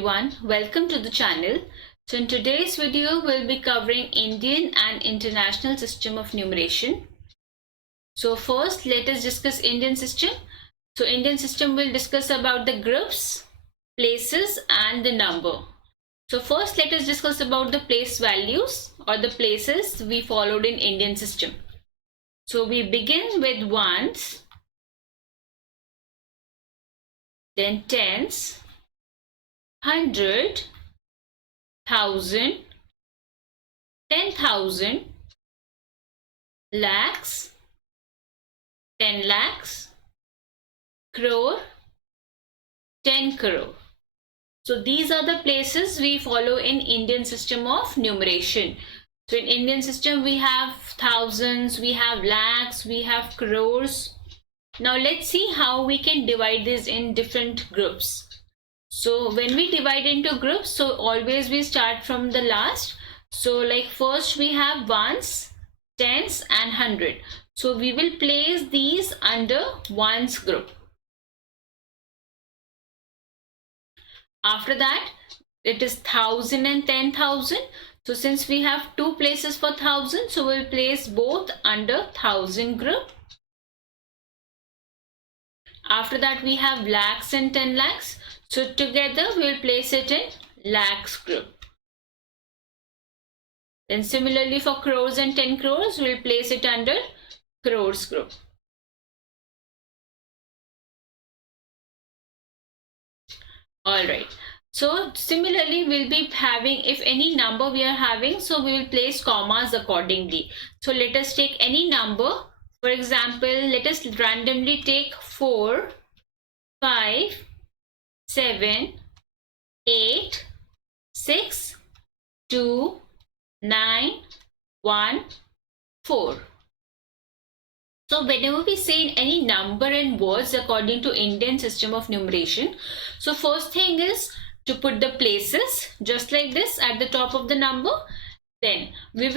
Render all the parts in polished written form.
everyone, welcome to the channel. So in today's video we'll be covering Indian and international system of numeration. So first let us discuss Indian system. So Indian system will discuss about the groups, places and the number. So first let us discuss about the place values or the places we followed in Indian system. So we begin with ones, then tens, 100, 1000, 10,000, lakhs, 10 lakhs, crore, 10 crore. So these are the places we follow in Indian system of numeration. So in Indian system we have thousands, we have lakhs, we have crores. Now let's see how we can divide this in different groups. So when we divide into groups, so always we start from the last. So like first we have ones, tens and 100. So we will place these under ones group. After that it is 1000 and 10,000. So since we have two places for 1000, so we'll place both under 1000 group. After that we have lakhs and 10 lakhs. So together we'll place it in lakhs group. Then similarly for crores and 10 crores, we'll place it under crores group. Alright. So similarly we'll be having, if any number we are having, so we will place commas accordingly. So let us take any number. For example, let us randomly take 4, 5, 7, 8, 6, 2, 9, 1, 4. So whenever we say any number in words according to Indian system of numeration, so first thing is to put the places just like this at the top of the number. Then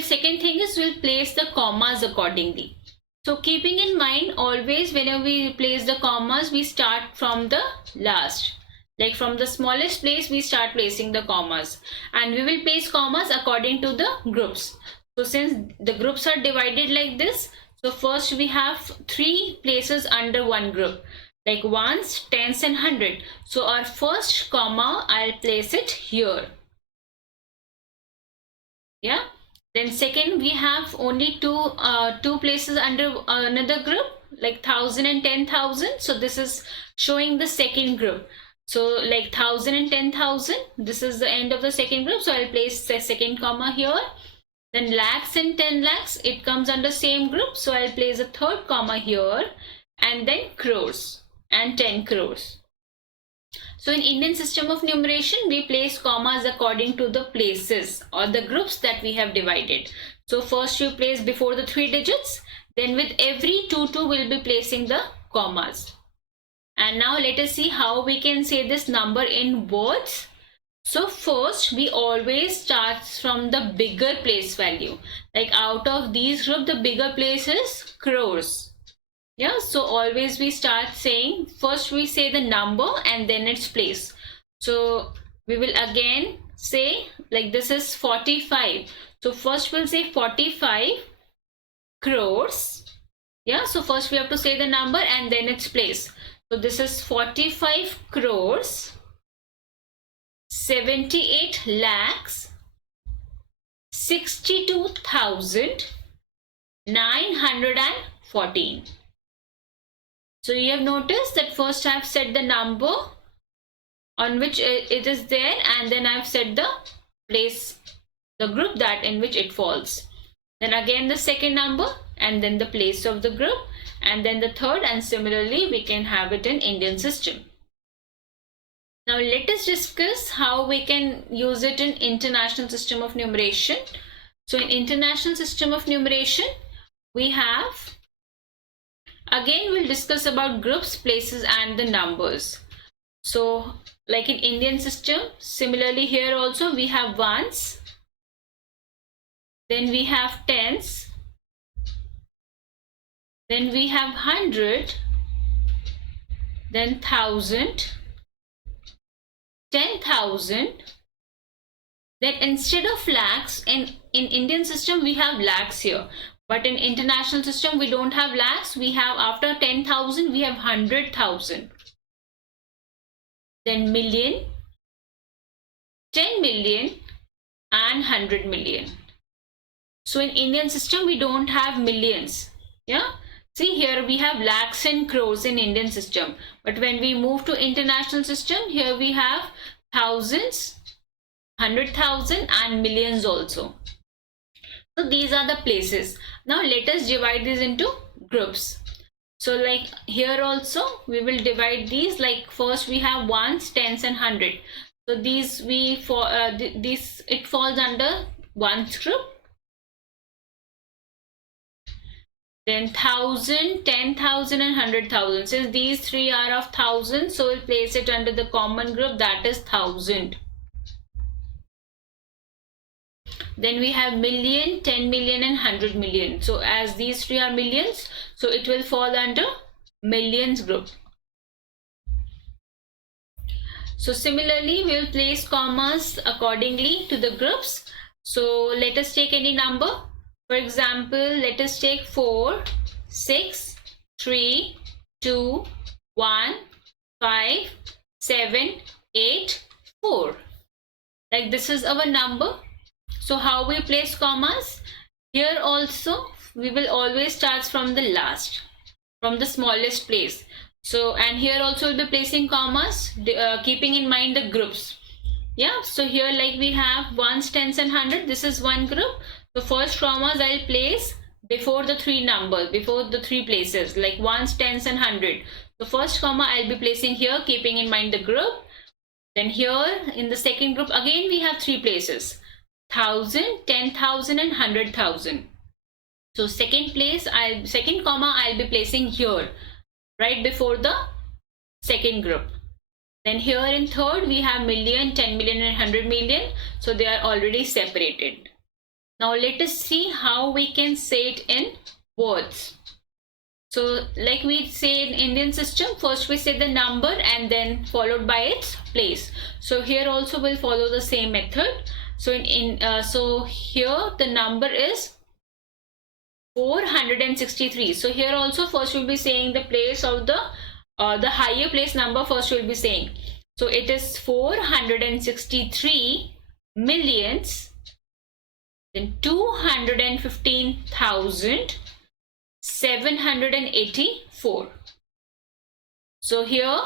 second thing is we'll place the commas accordingly. So keeping in mind, always whenever we place the commas, we start from the last. Like from the smallest place we start placing the commas, and we will place commas according to the groups. So since the groups are divided like this, so first we have 3 places under one group, like ones, tens and 100. So our first comma, I'll place it here. Yeah. Then second we have only two places under another group, like 1000 and 10,000. So this is showing the second group. So like 1000 and 10,000, this is the end of the second group. So I'll place the second comma here. Then lakhs and 10 lakhs, it comes under same group. So I'll place a third comma here. And then crores and 10 crores. So in Indian system of numeration, we place commas according to the places or the groups that we have divided. So first you place before the 3 digits. Then with every 2 we'll be placing the commas. And now let us see how we can say this number in words. So first we always start from the bigger place value. Like out of these group, the bigger place is crores. Yeah, so always we start saying, first we say the number and then its place. So we will again say, like this is 45. So first we'll say 45 crores. Yeah, so first we have to say the number and then its place. So this is 45 crores, 78 lakhs, 62,914. So you have noticed that first I have said the number on which it is there, and then I have said the place, the group that in which it falls. Then again the second number and then the place of the group, and then the third, and similarly we can have it in Indian system. Now let us discuss how we can use it in international system of numeration. So in international system of numeration, we have, again we'll discuss about groups, places and the numbers. So like in Indian system, similarly here also we have ones, then we have tens, then we have 100, then 1000, 10,000. Then instead of lakhs, in Indian system we have lakhs here, but in international system we don't have lakhs. We have, after 10,000 we have 100,000. Then million, 10 million and 100 million. So in Indian system we don't have millions. Yeah, see here we have lakhs and crores in Indian system, but when we move to international system, here we have thousands, 100,000 and millions also. So these are the places. Now let us divide these into groups. So like here also we will divide these, like first we have ones, tens and 100. So these we for this it falls under ones group. Then 1,000, 10,000 and 100,000. Since these three are of 1,000, so we'll place it under the common group, that is 1,000. Then we have million, 10 million and 100 million. So as these three are millions, so it will fall under millions group. So similarly, we will place commas accordingly to the groups. So let us take any number. For example, let us take 4, 6, 3, 2, 1, 5, 7, 8, 4. Like this is our number. So how we place commas? Here also we will always start from the last, from the smallest place. So, and here also we'll be placing commas, keeping in mind the groups. Yeah, so here like we have ones, tens and 100. This is one group. So first commas I'll place before the three numbers, before the three places, like ones, tens and 100. So first comma I'll be placing here, keeping in mind the group. Then here in the second group again we have three places, 1,000, 10,000 and 100,000. So second comma I'll be placing here, right before the second group. Then here in third we have million, 10 million and 100 million. So they are already separated. Now let us see how we can say it in words. So like we say in Indian system, first we say the number and then followed by its place. So here also we'll follow the same method. So so here the number is 463. So here also first we'll be saying the place of the higher place number, first we'll be saying. So it is 463 millions, then 215,784. So here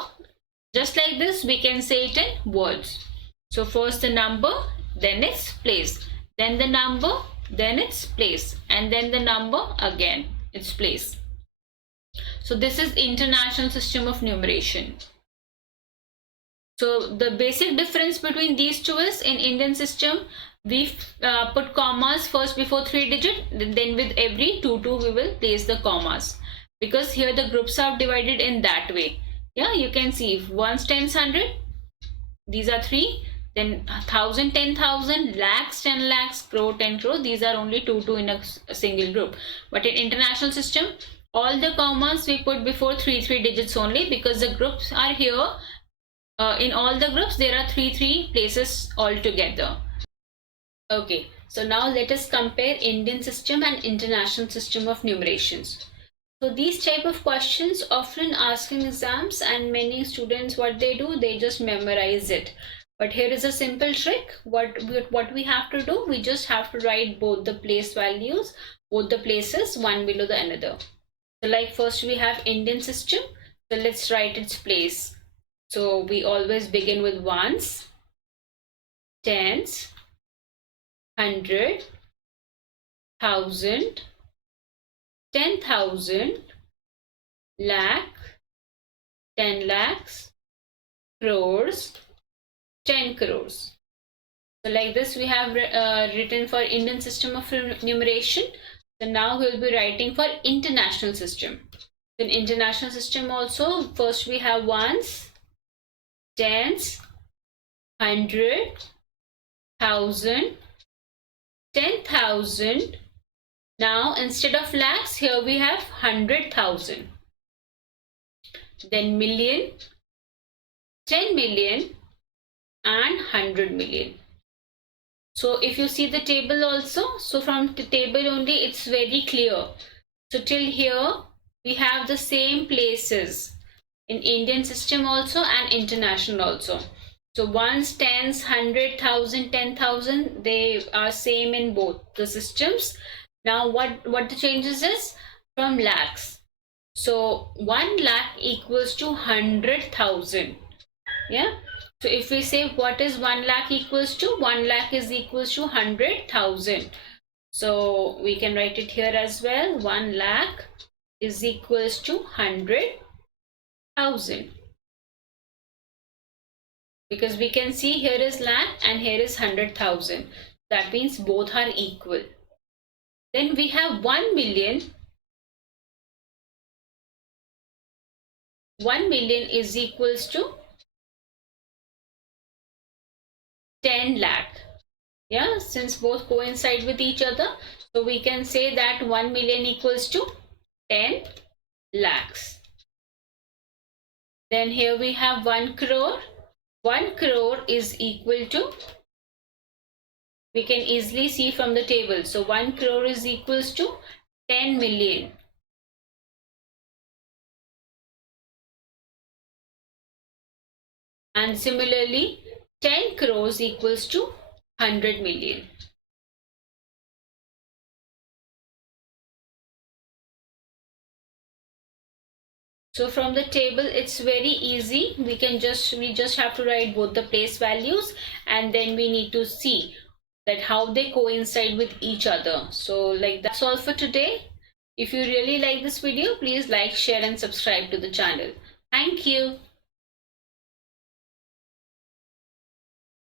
just like this we can say it in words. So first the number, then its place, then the number, then its place, and then the number again its place. So this is international system of numeration. So the basic difference between these two is, in Indian system we put commas first before 3 digit, then with every 2 we will place the commas, because here the groups are divided in that way. Yeah, you can see ones, tens, 100, these are 3. Then 1,000, 10,000, lakhs, 10 lakhs, crore, 10 crore. These are only 2 in a single group. But in international system, all the commas we put before 3 digits only, because the groups are here. In all the groups, there are 3 places altogether. Okay, so now let us compare Indian system and international system of numerations. So these type of questions often asked in exams, and many students, what they do, they just memorize it. But here is a simple trick. What we have to do, we just have to write both the place values, both the places, one below the another. So like first we have Indian system. So let's write its place. So we always begin with ones, tens, 100, 1,000, 10,000, lakh, 10 lakhs, crores, 10 crores. So like this we have written for Indian system of numeration. So now we will be writing for international system. In international system also, first we have ones, tens, 100, 1,000, 10,000. Now instead of lakhs, here we have 100,000. Then million, 10 million, and 100 million. So if you see the table also, so from the table only it's very clear. So till here we have the same places in Indian system also and international also. So ones, tens, 100,000, 10,000, they are same in both the systems. Now what the changes is from lakhs. So 1 lakh equals to 100,000. Yeah. So if we say what is 1 lakh equals to, 1 lakh is equals to 100,000. So we can write it here as well. 1 lakh is equals to 100,000. Because we can see here is lakh and here is 100,000. That means both are equal. Then we have 1 million. 1 million is equals to 10 lakh. Yeah, since both coincide with each other, so we can say that 1 million equals to 10 lakhs. Then here we have 1 crore. 1 crore is equal to, we can easily see from the table, so 1 crore is equals to 10 million. And similarly 10 crores equals to 100 million. So from the table it's very easy. We just have to write both the place values, and then we need to see that how they coincide with each other. So like that's all for today. If you really like this video, please like, share and subscribe to the channel. Thank you.